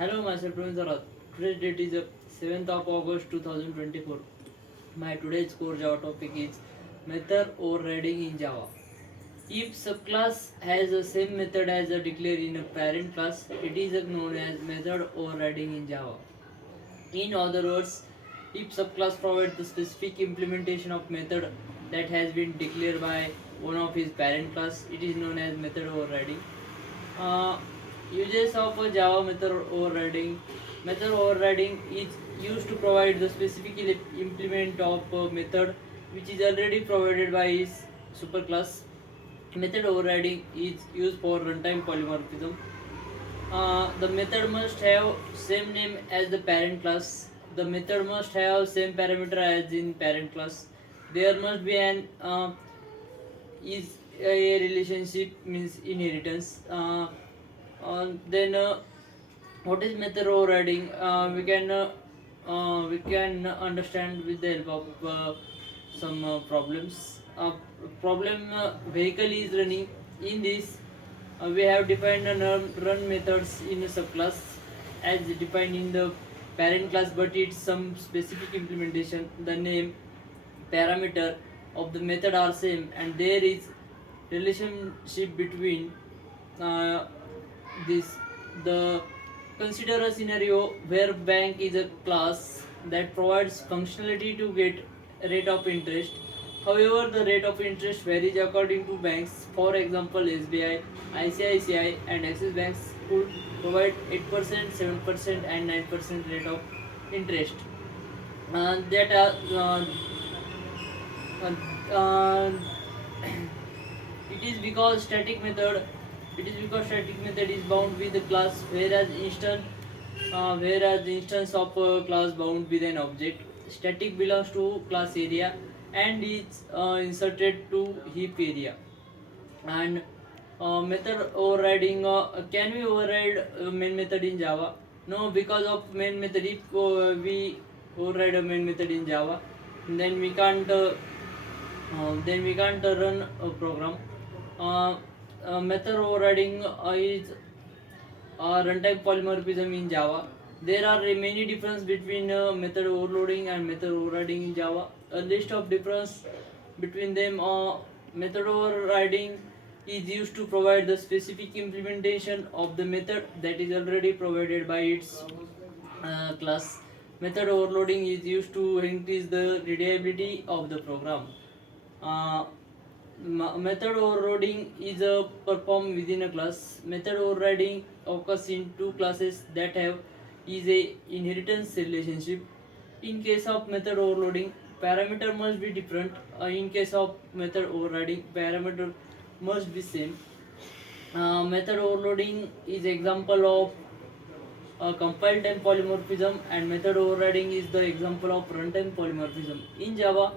Hello, myself Praveen Sarat. Today's date is 7th of August 2024. My today's core Java topic is method overriding in Java. If subclass has the same method as a declared in a parent class, it is known as method overriding in Java. In other words, if subclass provides the specific implementation of method that has been declared by one of his parent class, it is known as method overriding. Uh, Uses of a Java method overriding. Method overriding is used to provide the specific implement of a method which is already provided by its superclass. Method overriding is used for runtime polymorphism. The method must have same name as the parent class. The method must have same parameter as in parent class. There must be an is a relationship means inheritance. Then what is method overriding? We can understand with the help of some problems. Problem vehicle is running. In this, we have defined run methods in a subclass as defined in the parent class, but it's some specific implementation. The name parameter of the method are same, and there is relationship between uh, this. The consider a scenario where bank is a class that provides functionality to get rate of interest. However, the rate of interest varies according to banks. For example, SBI, ICICI, and Axis banks could provide 8%, 7%, and 9% rate of interest. That uh, uh, it is because static method is bound with the class, whereas the instance of a class bound with an object. Static belongs to class area and is inserted to heap area. And method overriding, can we override main method in Java? No, because of main method. If we override a main method in Java, then we can't run a program. Uh, Method overriding is runtime polymorphism in Java. There are many differences between method overloading and method overriding in Java. A list of difference between them are: method overriding is used to provide the specific implementation of the method that is already provided by its class. Method overloading is used to increase the readability of the program. Uh, Method overloading is performed within a class. Method overriding occurs in two classes that have is a inheritance relationship. In case of method overloading, parameter must be different. In case of method overriding, parameter must be same. Method overloading is example of compile time polymorphism, and method overriding is the example of runtime polymorphism. In Java,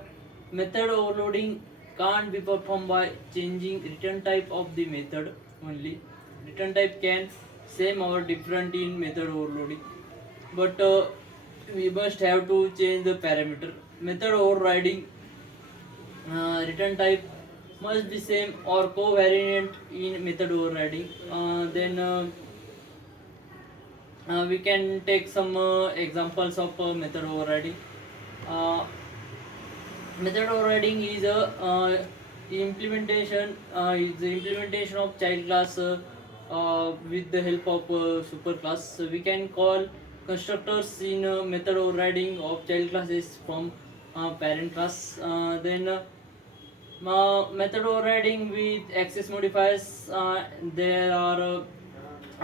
method overloading can't be performed by changing return type of the method only. Return type can same or different in method overloading, but we must have to change the parameter. Method overriding, return type must be same or covariant in method overriding. Then we can take some examples of method overriding. Uh, Method overriding is a the implementation of child class with the help of super class. So we can call constructors in method overriding of child classes from parent class. Then method overriding with access modifiers. There are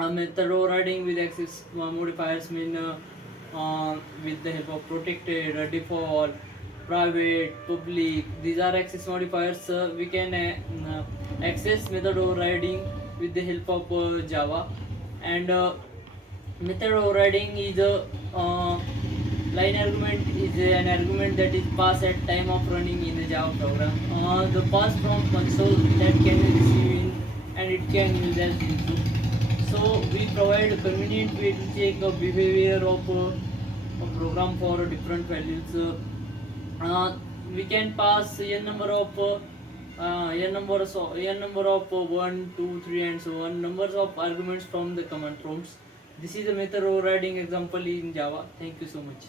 method overriding with access modifiers mean with the help of protected, default, private, public. These are access modifiers. We can access method overriding with the help of Java. And method overriding is a line argument is an argument that is passed at time of running in a Java program. The pass from console that can be received in, and it can use as input. So we provide a convenient way to check the behavior of a program for different values. We can pass n number of 1, 2, 3, and so on numbers of arguments from the command prompts. This is a method overriding example in Java. Thank you so much.